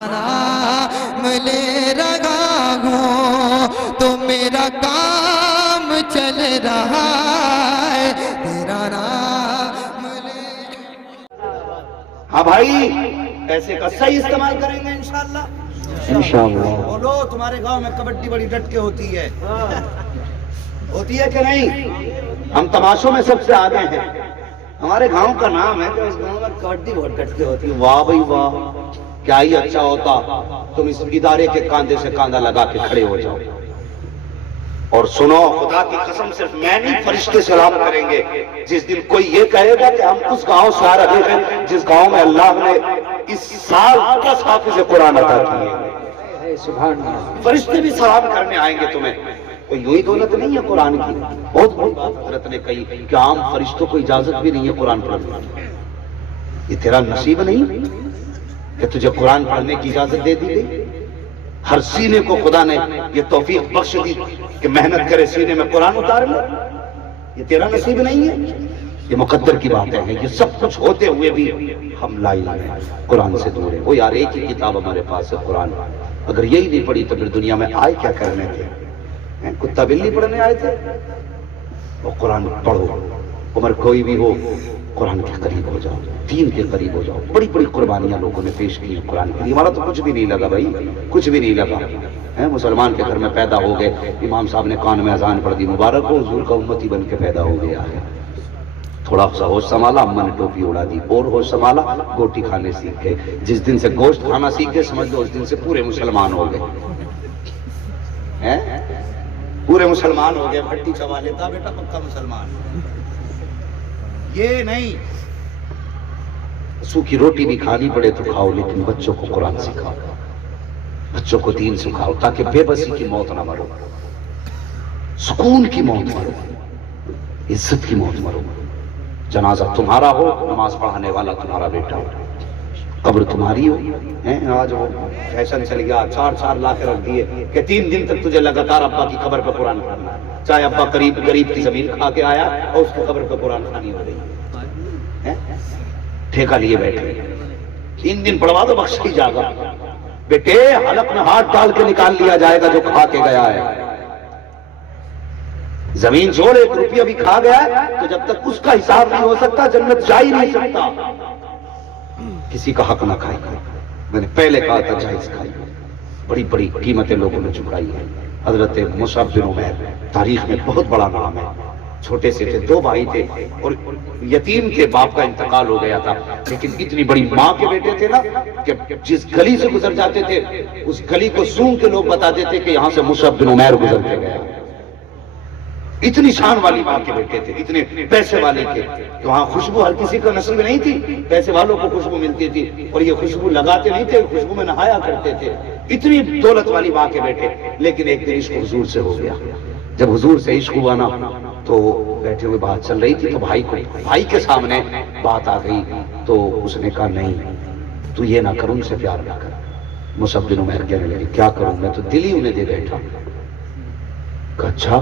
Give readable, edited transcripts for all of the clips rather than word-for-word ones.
नाम ले रहा हूँ तो मेरा काम चल रहा है, तेरा नाम ले। हाँ भाई, पैसे का सही इस्तेमाल करेंगे इंशाअल्लाह। इंशाअल्लाह। बोलो, तुम्हारे गांव में कबड्डी बड़ी डट के होती है, होती है कि नहीं? हम तमाशों में सबसे आगे हैं। हमारे गांव का नाम है तो इस गांव में कबड्डी बहुत डट के होती है। वाह भाई वाह, क्या ही अच्छा होता तुम इस इदारे के कांधे से कांधा लगा के खड़े हो जाओ। और सुनो, खुदा की कसम, सिर्फ मैं नहीं, फरिश्ते सलाम करेंगे जिस दिन कोई ये कहेगा कि हम उस गांव से आ रहे हैं जिस गांव में अल्लाह ने इस साल 10 हाफिज़ कुरान अता किए। सुभान अल्लाह। फरिश्ते भी सलाम करने आएंगे तुम्हें। तो यूं ही दौलत नहीं है कुरान की। बहुत बड़ी बात हज़रत ने कही कि आम फरिश्तों को इजाजत भी नहीं है कुरान पढ़ने की। ये तेरा नसीब नहीं कि तुझे कुरान पढ़ने की इजाजत दे दी गई। हर सीने को खुदा ने ये तौफीक बख्श दी कि मेहनत करे, सीने में कुरान उतार ले। ये तेरा नसीब नहीं है, ये मुकद्दर की बातें हैं। ये सब कुछ होते हुए भी हम लाई कुरान से दूर है। वो यार, एक ही किताब हमारे पास है, कुरान। अगर यही नहीं पढ़ी तो फिर दुनिया में आए क्या करने थे? कुत्ता बिल्ली पढ़ने आए थे? वो कुरान पढ़ो, उम्र कोई भी हो, कुरान के करीब हो जाओ, दीन के करीब हो जाओ। बड़ी बड़ी कुर्बानियां लोगों ने पेश की कुरान के लिए। हमारा तो कुछ भी नहीं लगा भाई, कुछ भी नहीं लगा है। मुसलमान के घर में पैदा हो गए, इमाम साहब ने कान में अजान पढ़ दी, मुबारक हो, हुजूर का उम्मती बन के पैदा हो गया है। थोड़ा सा होश संभाला, अम्मा ने टोपी उड़ा दी, और होश संभाला, गोटी खाने सीख गए। जिस दिन से गोश्त खाना सीख गए, समझ लो उस दिन से पूरे मुसलमान हो गए हैं, पूरे मुसलमान हो गए। भट्टी चबा लेता बेटा, पक्का मुसलमान। ये नहीं, सूखी रोटी भी खानी पड़े तो खाओ, लेकिन बच्चों को कुरान सिखाओ, बच्चों को दीन सिखाओ, ताकि बेबसी की मौत ना मरो, सुकून की मौत मरो, इज्जत की मौत मरो। जनाजा तुम्हारा हो, नमाज पढ़ाने वाला तुम्हारा बेटा हो, कब्र तुम्हारी हो। आज वो फैशन चल गया, 4 ला के रख दिए कि 3 दिन तक तुझे लगातार अब्बा की कब्र पे कुरान पढ़ना। चाहे अब्बा गरीब की जमीन खा के आया और उसकी कब्र पे कुरान खानी हो रही है। ठेका लिए बैठे, 3 दिन पढ़वा दो, बख्श ही जाएगा। बेटे, हलक में हाथ डाल के निकाल लिया जाएगा जो खा के गया है। जमीन छोड़, 1 रुपया भी खा गया है तो जब तक उसका हिसाब नहीं हो सकता, जन्नत जा ही नहीं सकता। किसी का हक ना खाई। मैंने पहले कहा था जायज खाई। बड़ी बड़ी कीमतें लोगों ने चुकाई है। हजरत मुसअब बिन उमैर तारीख में बहुत बड़ा नाम है। छोटे से थे, 2 भाई थे और यतीम थे, बाप का इंतकाल हो गया था। लेकिन इतनी बड़ी माँ के बेटे थे ना कि जिस गली से गुजर जाते थे उस गली को सूंघ के लोग बताते थे कि यहाँ से मुसअब बिन उमैर गुजर के गया। इतनी शान वाली माँ के बेटे थे, इतने पैसे वाले थे। तो वहां खुशबू हर किसी का नसीब नहीं थी, पैसे वालों को खुशबू मिलती थी और ये खुशबू लगाते नहीं थे, खुशबू में नहाया करते थे। इतनी दौलत वाली माँ के बेटे। लेकिन एक दिन इश्क हुजूर से हो गया। जब हुजूर से इश्क हुआ ना तो बैठे हुए बात चल रही थी, तो भाई के सामने बात आ गई। तो उसने कहा, नहीं तू ये ना कर, उनसे प्यार ना कर। मुसअब बिन उमैर कहने लगे, क्या करूं, मैं तो दिल ही उन्हें दे बैठा। अच्छा,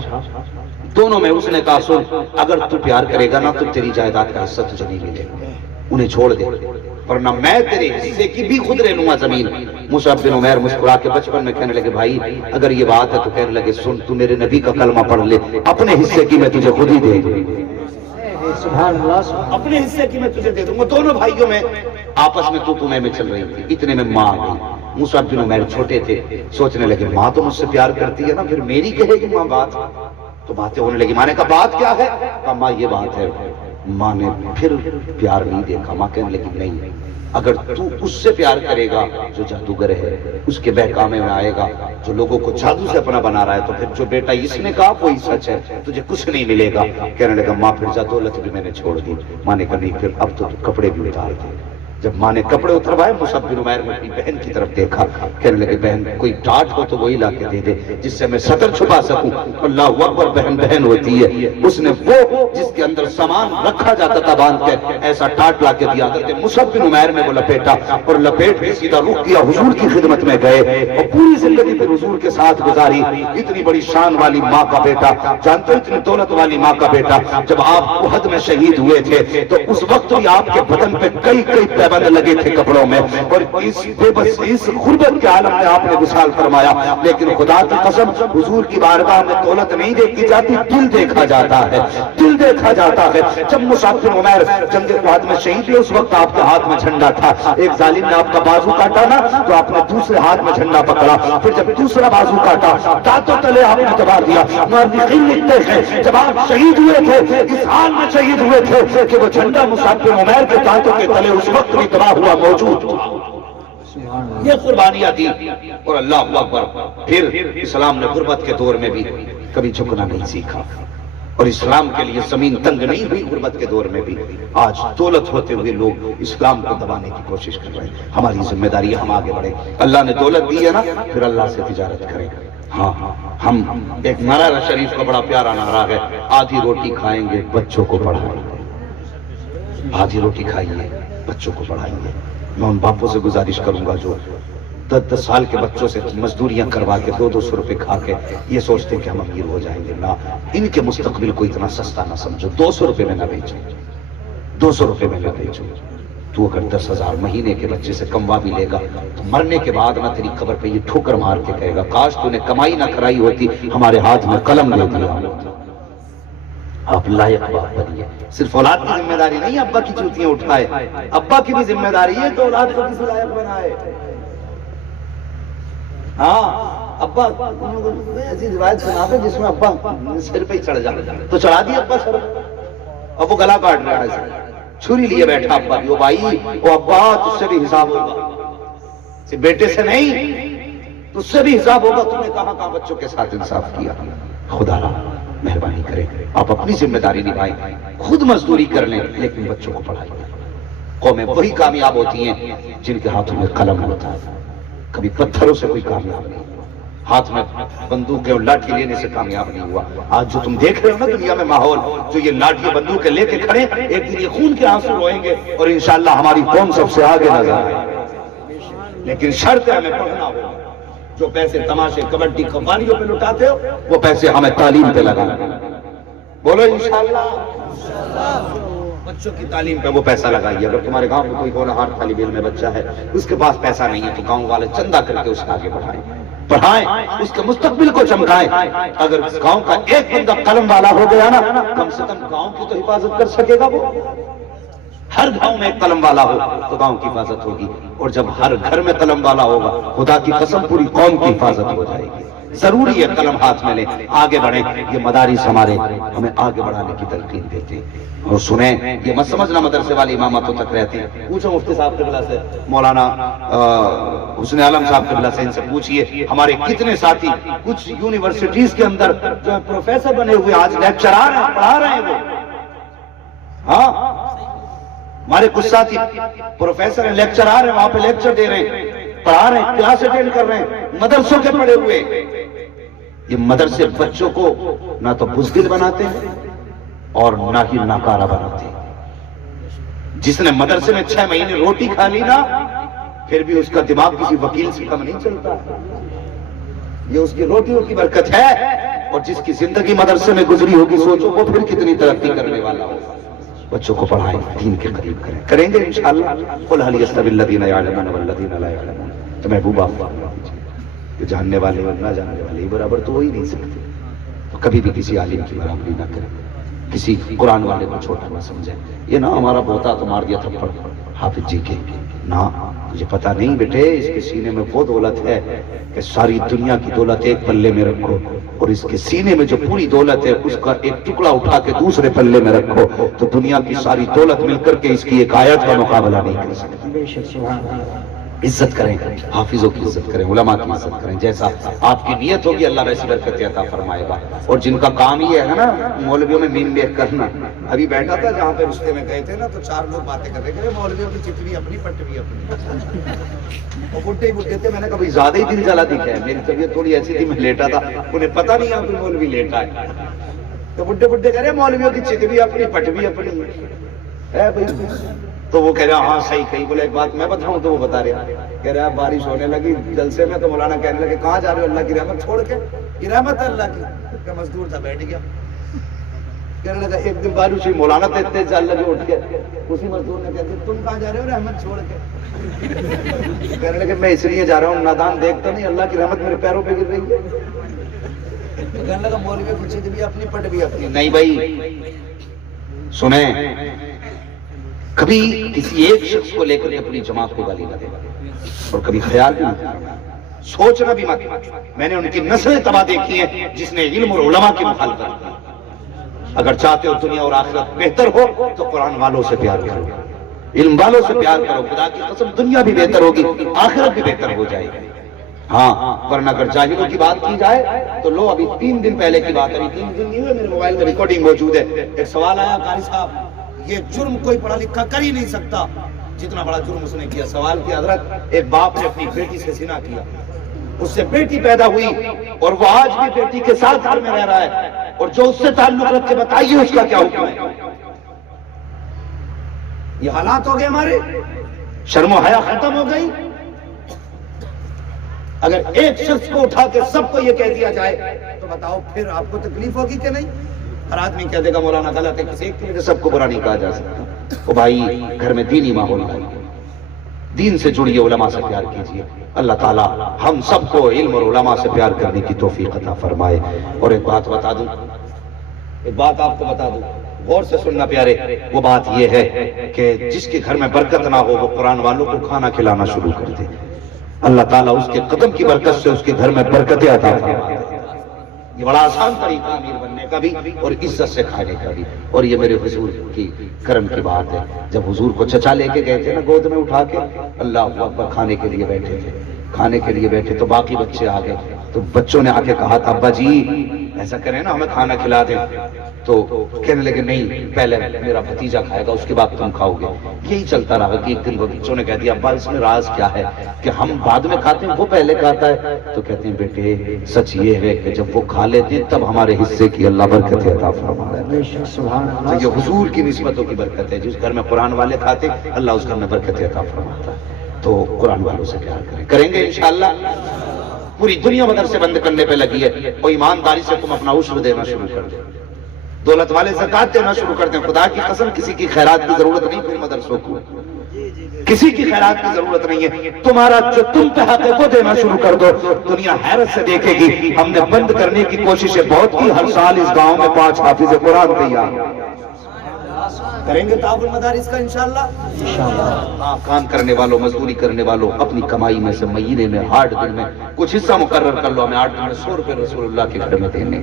दोनों में उसने कहा, सुन, अगर तू प्यार करेगा ना तो तेरी जायदाद का हिस्सा तुझे नहीं मिलेगा, उन्हें छोड़ दे, वरना मैं तेरे हिस्से की भी खुद ले लूंगा जमीन। मुसअब बिन उमैर मुस्कुरा के बचपन में कहने लगे, भाई अगर ये बात है तो कहने लगे, सुन, तू मेरे नबी का कलमा पढ़ ले, अपने हिस्से की मैं तुझे खुद ही दे दूंगा। अपने हिस्से की मैं तुझे दे दूंगा। दोनों भाइयों में आपस में तू में चल रही थी। इतने में माँ आ गई। मुसअब बिन उमैर छोटे थे, सोचने लगे, माँ तो मुझसे प्यार करती है ना, फिर मेरी कहेगी माँ बात। तो बातें होने लगी। माँ ने कहा, बात क्या है? कहा, माँ ये बात है। माँ ने फिर प्यार नहीं देखा। माँ कहने लगी, नहीं, अगर तू उससे प्यार करेगा जो जादूगर है, उसके बहकामे में आएगा, जो लोगों को जादू से अपना बना रहा है, तो फिर जो बेटा इसने कहा वही सच है, तुझे कुछ नहीं मिलेगा। कहने लगा, माँ फिर जा, दौलत भी मैंने छोड़ दी। माँ ने कहा, नहीं, फिर अब तो कपड़े भी उतार दे। जब माँ ने कपड़े उतरवाए, मुसअब बिन उमैर ने अपनी बहन की तरफ देखा। कहने लगे, बहन कोई टाट हो तो वही ला के दे दे जिससे मैं सतर छुपा सकूं। अल्लाह अकबर, बहन बहन होती है। उसने वो जिसके अंदर सामान रखा जाता था बांध के, ऐसा टाट ला के दिया। मुसअब बिन उमैर में वो लपेटा और लपेट के सीधा रुक किया, हुजूर की खिदमत में गए और पूरी जिंदगी फिर हुजूर के साथ गुजारी। इतनी बड़ी शान वाली माँ का बेटा, जानते हो, इतनी दौलत वाली माँ का बेटा। जब आप उहद में शहीद हुए थे तो उस वक्त भी आपके बदन पे कई पैबंद लगे थे कपड़ों में, और इस बेबस इस गुर्बत के आलम में आपने विशाल फरमाया। लेकिन खुदा की कसम, हुजूर की बारगाह में दौलत नहीं देखी जाती, दिल देखा जाता है, दिल देखा जाता है। जब मुसअब बिन उमैर जंग उहद में शहीद हुए, उस वक्त आपके हाथ में झंडा था। एक जालिम ने आपका बाजू काटा ना, तो आपने दूसरे हाथ में झंडा पकड़ा। फिर जब दूसरा बाजू काटा, दांतों तले आपने दबा दिया। मुअर्रिखीन लिखते हैं जब आप शहीद हुए थे, इस हाल में शहीद हुए थे कि वो झंडा मुसअब बिन उमैर के दांतों के तले उस वक्त भी दबा हुआ मौजूद था। ये कुर्बानियां दी, और अल्लाह अकबर। फिर इस्लाम ने गुर्बत के दौर में भी कभी झुकना नहीं सीखा, और इस्लाम के लिए जमीन तंग नहीं हुई गुर्बत के दौर में भी। आज दौलत होते हुए लोग इस्लाम को दबाने की कोशिश कर रहे हैं। हमारी जिम्मेदारी है हम आगे बढ़े। अल्लाह ने दौलत दी है ना, फिर अल्लाह से तिजारत करें। हाँ, हम एक नारा शरीफ का बड़ा प्यारा नारा है, आधी रोटी खाएंगे बच्चों को पढ़ाएंगे। आधी रोटी खाइए, बच्चों को पढ़ाएंगे। मैं उन बापों से गुजारिश करूंगा जो 10-10 साल के बच्चों से मजदूरियां करवा के 200-200 रुपए खा के ये सोचते हैं कि हम अमीर हो जाएंगे। ना, इनके मुस्तकबिल को इतना सस्ता ना समझो। 200 रुपए में ना बेचो, 200 रुपए में ना बेचो। तू अगर 10,000 महीने के बच्चे से कमवा भी लेगा, तो मरने के बाद ना तेरी कब्र पे ये ठोकर मार के कहेगा, काश तूने कमाई ना कराई होती, हमारे हाथ में कलम दे दिया होता। आप लायक बाप बनिए। सिर्फ औलाद की जिम्मेदारी नहीं अब्बा की जूतियां उठाए, अब्बा की भी जिम्मेदारी है तो औलाद को किसी लायक बनाए। हाँ, अब्बा ऐसी रिवायत सुनाते जिसमें अब्बा सिर पे ही चढ़ जाए, तो चढ़ा दिया अब्बा सर, अब वो गला काट रहा है, छुरी लिए बैठा अब्बा भी। ओ भाई, ओ अब्बा, तुझसे भी हिसाब होगा, सिर्फ बेटे से नहीं, तुझसे भी हिसाब होगा। तूने कहां बच्चों के साथ इंसाफ किया। खुदा मेहरबानी करे, आप अपनी जिम्मेदारी निभाएं, खुद मजदूरी कर लें, लेकिन बच्चों को पढ़ाइए। कौमें वही कामयाब होती हैं जिनके हाथों में कलम होता है। कभी पत्थरों से कोई कामयाब नहीं, हाथ में बंदूक और लाठी लेने से कामयाब नहीं हुआ। आज जो तुम देख रहे हो ना दुनिया में माहौल, जो ये लाठी बंदूकें लेके खड़े, एक दिन ये खून के आंसू रोएंगे और इंशाअल्लाह हमारी कौम सबसे आगे नजर आए। लेकिन शर्त है हमें पढ़ना होगा। जो पैसे तमाशे, कबड्डी, कव्वालियों पे लुटाते हो, वो पैसे हमें तालीम पे लगाना। बोलो इंशाअल्लाह। बच्चों की तालीम पे वो पैसा लगाइए। अगर तुम्हारे गांव में कोई होनहार तालिब इल्म में बच्चा है, उसके पास पैसा नहीं है, तो गांव वाले चंदा करके उसके आगे पढ़ाएं, उसके मुस्तकबिल को चमकाएं। अगर गांव का एक बंदा कलम वाला हो गया ना, कम से कम गांव की तो हिफाजत कर सकेगा वो। हर गांव में एक कलम वाला हो तो गांव की हिफाजत होगी, और जब हर घर में कलम वाला होगा, खुदा की कसम पूरी कौम की हिफाजत हो जाएगी। जरूरी है कलम हाथ में ले, आगे बढ़े। ये मदारिस हमारे हमें आगे बढ़ाने की तलकीन देते हैं। और सुने, ये मत समझना मदरसे वाले इमामतों तक रहते हैं। पूछो मुफ्ती साहब क़िबला से, मौलाना हुस्न आलम साहब क़िबला से, इनसे पूछिए हमारे कितने साथी कुछ यूनिवर्सिटीज के अंदर जो है प्रोफेसर बने हुए, आज लेक्चर आ रहे हैं, पढ़ा रहे हैं वो। हाँ, हमारे कुछ साथी प्रोफेसर हैं, लेक्चर आ रहे हैं, वहां पे लेक्चर दे रहे हैं, पढ़ा रहे हैं, क्लास अटेंड कर रहे हैं, मदरसों के पढ़े हुए। ये मदरसे बच्चों को ना तो बुज़दिल बनाते हैं और ना ही नाकारा बनाते हैं। जिसने मदरसे में 6 महीने रोटी खा ली ना, फिर भी उसका दिमाग किसी वकील से कम नहीं चलता। ये उसकी रोटियों की बरकत है, और जिसकी जिंदगी मदरसे में गुजरी होगी, सोचो वो फिर कितनी तरक्की करने वाला होगा। बच्चों को पढ़ाएं, दीन के करीब करें, करेंगे इंशाअल्लाह। कुल हल यस्तविल लज़ीना यअलमून वल्लज़ीना ला यअलमून। तो महबूबा जो जानने वाले और ना जानने वाले बराबर तो हो ही नहीं सकते। तो कभी भी किसी आलिम की बराबरी ना करें, किसी कुरान वाले को छोटा ना समझें। ये ना हमारा पोता तो मार दिया थप्पड़ हाफिज जी के, ना तुझे पता नहीं बेटे, इसके सीने में वो दौलत है कि सारी दुनिया की दौलत एक पल्ले में रखो, और इसके सीने में जो पूरी दौलत है उसका एक टुकड़ा उठा के दूसरे पल्ले में रखो, तो दुनिया की सारी दौलत मिलकर के इसकी एक आयत का मुकाबला नहीं कर सकती। इज्जत करें, हाफिजों की इज्जत करें, उलमा की इज्जत करें। जैसा आपकी नियत होगी अल्लाह वैसी बरकत अता फरमाएगा। और जिनका काम ये है ना मौलवियों में मीन बेख करना। अभी बैठा था जहाँ पे रिश्ते में गए थे ना, तो 4 लोग बातें कर रहे थे, मौलवियों की चित भी अपनी पट भी अपनी। और बुढ़े बुढ़े थे, मैंने कभी ज्यादा ही दिल जला दिखा है। मेरी तबीयत थोड़ी ऐसी थी, मैं लेटा था, उन्हें पता नहीं यहाँ पे मौलवी लेटा है। तो बुढ़े बुढ़े कह रहे मौलवियों की चित भी अपनी पट भी अपनी है भाई। तो वो कह रहा हाँ सही कही। बोले एक बात मैं बताऊं, तो वो बता रहा, कह रहा बारिश होने लगी जलसे में, तो मौलाना कहने लगे कहाँ जा रहे हो? अल्लाह की रहमत छोड़ के। ये रहमत है अल्लाह की। मजदूर था, बैठ गया। کہنے لگا ایک دن بارش ہوئی، مولانا تیز چل لگے اٹھ کے، اسی مزدور نے کہا کہ تم کہاں جا رہے ہو رحمت چھوڑ کے؟ کہنے لگے میں اس لیے جا رہا ہوں نادان دیکھتا نہیں اللہ کی رحمت میرے پیروں پہ گر رہی ہے۔ کہنے لگا مولوی کچھ بھی اپنی پٹ بھی اپنی۔ نہیں بھائی سنیں، کبھی کسی ایک شخص کو لے کر کے اپنی جماعت کو گالی نہ دے، اور کبھی خیال بھی مت، سوچنا بھی مت۔ میں نے ان کی نسلیں تباہ دیکھی ہیں جس نے علم اور علماء کی مخالفت کی۔ اگر چاہتے ہو دنیا اور آخرت بہتر ہو تو قرآن والوں سے پیار کرو، علم والوں سے پیار کرو، خدا کی قسم دنیا بھی بہتر ہوگی، آخرت بھی بہتر ہو جائے گی۔ ہاں ورنہ اگر جاہلوں کی بات کی جائے تو لو ابھی 3 دن پہلے کی بات ہے، 3 دن نہیں ہوئے، میرے موبائل میں ریکارڈنگ موجود ہے۔ ایک سوال آیا قاری صاحب یہ جرم کوئی پڑھا لکھا کر ہی نہیں سکتا جتنا بڑا جرم اس نے کیا۔ سوال کیا حضرت ایک باپ نے اپنی بیٹی سے زنا کیا، اس سے بیٹی پیدا ہوئی اور وہ آج بھی بیٹی کے ساتھ گھر میں رہ رہا ہے، اور جو اس سے تعلق رکھ کے بتائیے اس کا کیا حکم ہے؟ یہ حالات ہو گئے ہمارے، شرم و حیا ختم ہو گئی۔ اگر ایک شخص کو اٹھا کے سب کو یہ کہہ دیا جائے تو بتاؤ پھر آپ کو تکلیف ہوگی کہ نہیں؟ ہر آدمی کہہ دے گا مولانا غلط ہے، کسی ایک کی وجہ سے سب کو برا نہیں کہا جا سکتا۔ او بھائی گھر میں دینی ماحول لائیے، دین سے جڑیے، علماء سے پیار کیجیے۔ اللہ تعالی ہم سب کو علم اور علماء سے پیار کرنے کی توفیق عطا فرمائے۔ اور ایک بات بتا دوں، ایک بات آپ کو بتا دوں، غور سے سننا پیارے، وہ بات یہ ہے کہ جس کے گھر میں برکت نہ ہو وہ قرآن والوں کو کھانا کھلانا شروع کر دے، اللہ تعالیٰ اس کے قدم کی برکت سے اس کے گھر میں برکتیں عطا فرماتے ہیں۔ یہ بڑا آسان طریقہ امیر بننے کا بھی اور عزت سے کھانے کا بھی۔ اور یہ میرے حضور کی کرم کی بات ہے، جب حضور کو چچا لے کے گئے تھے نا گود میں اٹھا کے، اللہ اکبر، کھانے کے لیے بیٹھے تھے، کھانے کے لیے بیٹھے تو باقی بچے آ گئے، تو بچوں نے آ کے کہا تھا ابا جی ایسا کریں نا ہمیں کھانا کھلا دیں، تو کہنے لگے نہیں پہلے میرا بھتیجا کھائے گا اس کے بعد تم کھاؤ گے۔ یہی چلتا رہا کہ ایک دن بچوں نے کہہ دیا ابا اس میں راز کیا ہے کہ ہم بعد میں کھاتے ہیں وہ پہلے کھاتا ہے؟ تو کہتے ہیں بیٹے سچ یہ ہے کہ جب وہ کھا لیتے ہیں تب ہمارے حصے کی اللہ برکت عطا فرماتا ہے۔ تو یہ حضور کی نسبتوں کی برکت ہے، جس گھر میں قرآن والے کھاتے اللہ اس گھر میں برکت عطا فرماتا ہے۔ تو قرآن والوں سے پیار کریں گے انشاءاللہ۔ پوری دنیا مدرسے بند کرنے پہ لگی ہے، اور ایمانداری سے تم اپنا عشر دینا شروع کر دیں، دولت والے زکات دینا شروع کر دیں۔ خدا کی قسم کسی کی خیرات کی ضرورت نہیں، پھر مدرسوں کو کسی کی خیرات کی ضرورت نہیں ہے، تمہارا جو تم پہ حق ہے وہ دینا شروع کر دو، دنیا حیرت سے دیکھے گی۔ ہم نے بند کرنے کی کوششیں بہت کی، ہر سال اس گاؤں میں 5 حافظ قرآن تیار کریں گے تعاون مدارس کا انشاءاللہ۔ ہاں کام کرنے والوں، مزدوری کرنے والوں، اپنی کمائی میں سے مہینے میں 8 دن میں کچھ حصہ مقرر کر لو، ہمیں 8 دن میں 100 روپے رسول اللہ کے گھر میں دینے،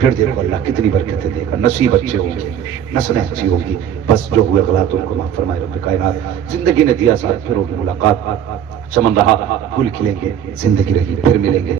پھر دیکھو اللہ کتنی برکتیں دے گا، نصیب اچھے ہوں گے، نسلیں اچھی ہوں گی۔ بس جو ہوئے غلط ان کو معاف فرمائے رب کائنات۔ زندگی نے دیا ساتھ، پھر ہوگی ملاقات، چمن رہا پھول کھلیں گے، زندگی رہی پھر ملیں گے۔